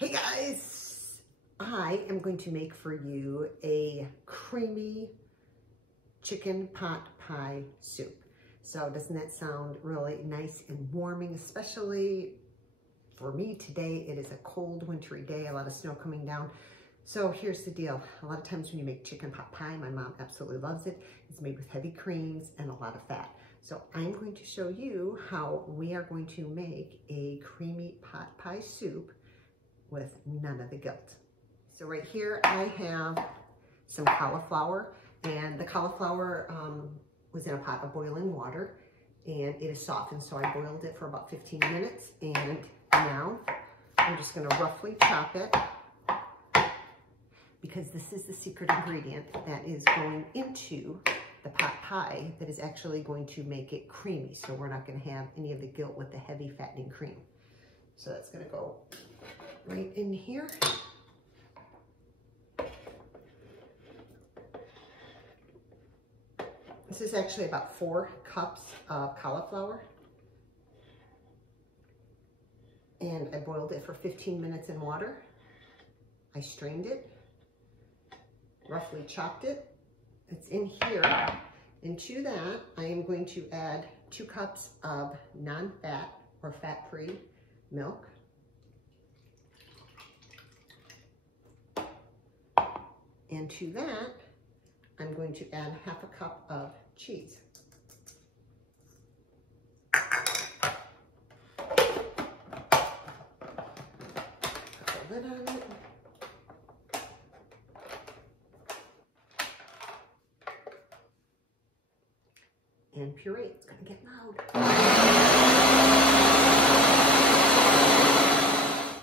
Hey guys, I am going to make for you a creamy chicken pot pie soup. So doesn't that sound really nice and warming, especially for me today? It is a cold wintry day, a lot of snow coming down. So here's the deal. A lot of times when you make chicken pot pie, my mom absolutely loves it. It's made with heavy creams and a lot of fat. So I'm going to show you how we are going to make a creamy pot pie soup with none of the guilt. So right here I have some cauliflower, and the cauliflower was in a pot of boiling water and it is softened, so I boiled it for about 15 minutes, and now I'm just going to roughly chop it, because this is the secret ingredient that is going into the pot pie that is actually going to make it creamy, so we're not going to have any of the guilt with the heavy fattening cream. So that's going to go right in here. This is actually about 4 cups of cauliflower. And I boiled it for 15 minutes in water. I strained it, roughly chopped it. It's in here. And to that, I am going to add 2 cups of non-fat or fat-free milk. And to that, I'm going to add half a cup of cheese. Put the lid on it. And puree. It's going to get loud.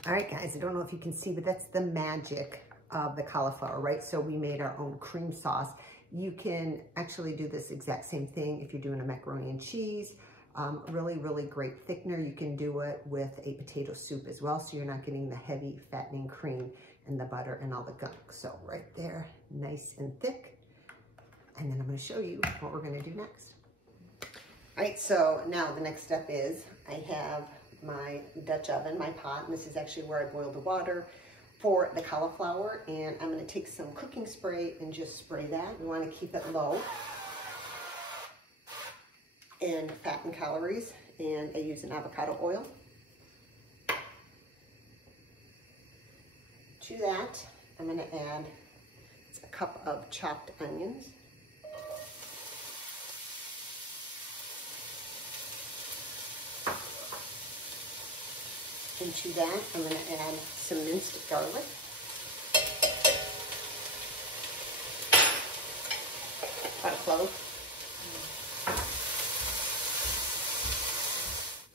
All right, guys, I don't know if you can see, but that's the magic of the cauliflower, right? So we made our own cream sauce. You can actually do this exact same thing if you're doing a macaroni and cheese. Really, really great thickener. You can do it with a potato soup as well, so you're not getting the heavy fattening cream and the butter and all the gunk. So right there, nice and thick. And then I'm going to show you what we're going to do next. All right, so now the next step is I have my Dutch oven, my pot, and this is actually where I boil the water for the cauliflower, and I'm going to take some cooking spray and just spray that. We want to keep it low in fat and calories, and I use an avocado oil. To that, I'm going to add a cup of chopped onions. And to that, I'm going to add some minced garlic. About a clove.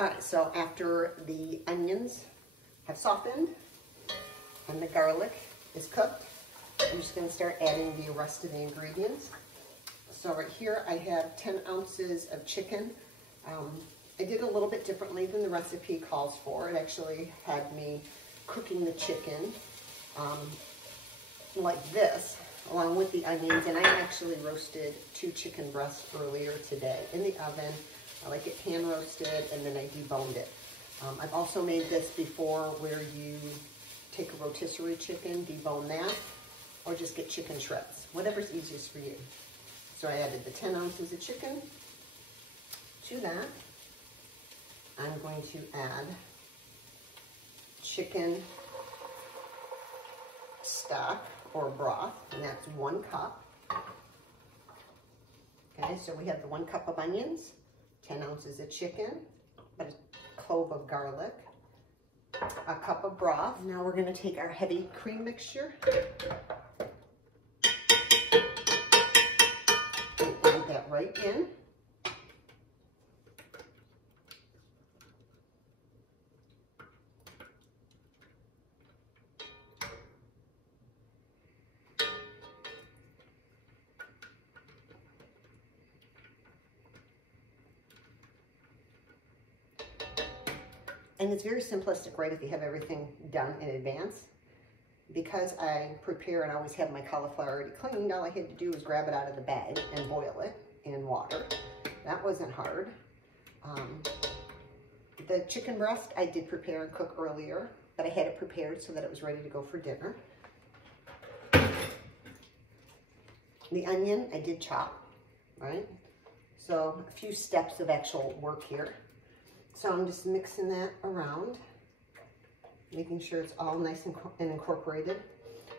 All right, so after the onions have softened and the garlic is cooked, I'm just going to start adding the rest of the ingredients. So right here I have 10 ounces of chicken. I did a little bit differently than the recipe calls for. It actually had me cooking the chicken like this, along with the onions, and I actually roasted 2 chicken breasts earlier today in the oven. I like it pan roasted, and then I deboned it. I've also made this before, where you take a rotisserie chicken, debone that, or just get chicken shreds, whatever's easiest for you. So I added the 10 ounces of chicken. To that, I'm going to add chicken stock or broth, and that's 1 cup. Okay, so we have the 1 cup of onions, 10 ounces of chicken, a clove of garlic, a cup of broth. Now we're going to take our heavy cream mixture and add that right in. And it's very simplistic, right, if you have everything done in advance. Because I prepare and always have my cauliflower already cleaned, all I had to do was grab it out of the bag and boil it in water. That wasn't hard. The chicken breast I did prepare and cook earlier. but I had it prepared so that it was ready to go for dinner. The onion I did chop, right? So a few steps of actual work here. So I'm just mixing that around, making sure it's all nice and incorporated.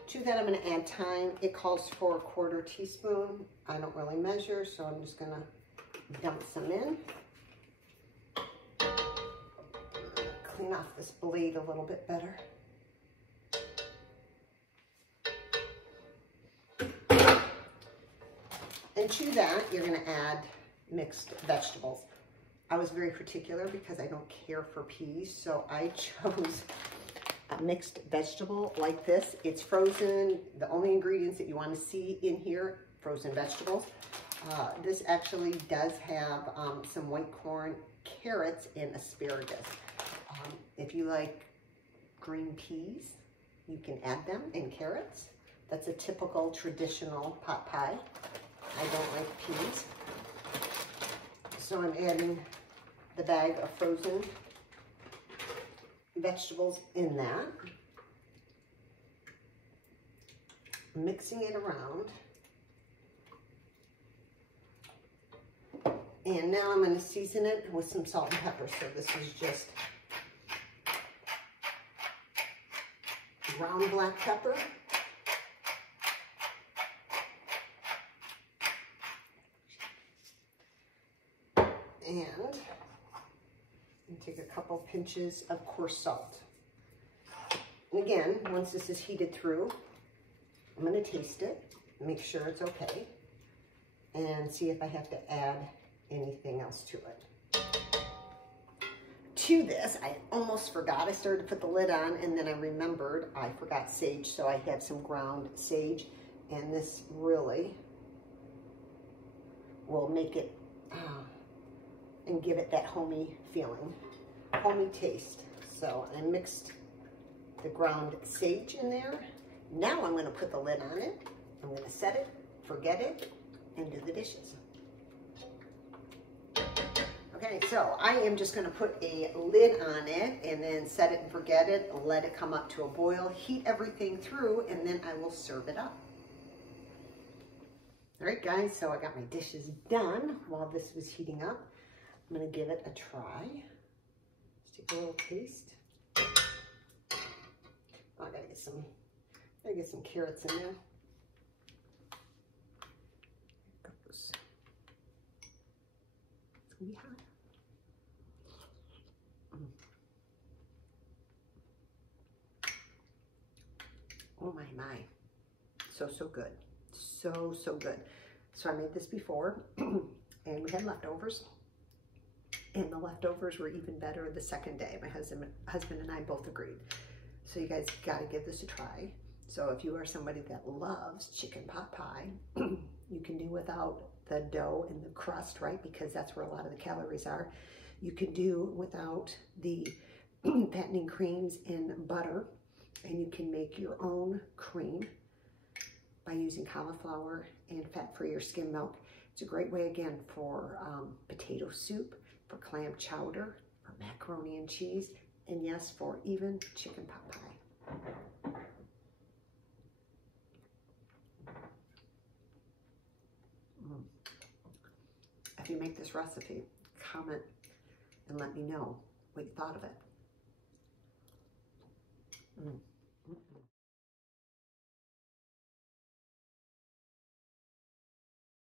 To that, I'm going to add thyme. It calls for 1/4 teaspoon. I don't really measure, so I'm just going to dump some in. Clean off this blade a little bit better. And to that, you're going to add mixed vegetables. I was very particular because I don't care for peas, so I chose a mixed vegetable like this. It's frozen. The only ingredients that you want to see in here, frozen vegetables. This actually does have some white corn, carrots, and asparagus. If you like green peas, you can add them, and carrots. That's a typical traditional pot pie. I don't like peas. So I'm adding the bag of frozen vegetables in that. Mixing it around. And now I'm going to season it with some salt and pepper. So this is just ground black pepper. And take a couple pinches of coarse salt. And again, once this is heated through, I'm going to taste it, make sure it's okay, and see if I have to add anything else to it. To this, I almost forgot. I started to put the lid on, and then I remembered I forgot sage, so I have some ground sage, and this really will make it and give it that homey feeling, homey taste. So I mixed the ground sage in there. Now I'm going to put the lid on it. I'm going to set it, forget it, and do the dishes. Okay, so I am just going to put a lid on it and then set it and forget it, let it come up to a boil, heat everything through, and then I will serve it up. All right, guys, so I got my dishes done while this was heating up. I'm going to give it a try. Let's take a little taste. Oh, I gotta get some carrots in there. It's gonna be hot. Oh my. So good. So good. So I made this before and we had leftovers. And the leftovers were even better the second day. My husband and I both agreed. So you guys gotta give this a try. So if you are somebody that loves chicken pot pie, you can do without the dough and the crust, right? Because that's where a lot of the calories are. You can do without the fattening creams and butter, and you can make your own cream by using cauliflower and fat-free or skim milk. It's a great way, again, for potato soup, for clam chowder, for macaroni and cheese, and yes, for even chicken pot pie. If you make this recipe, comment and let me know what you thought of it.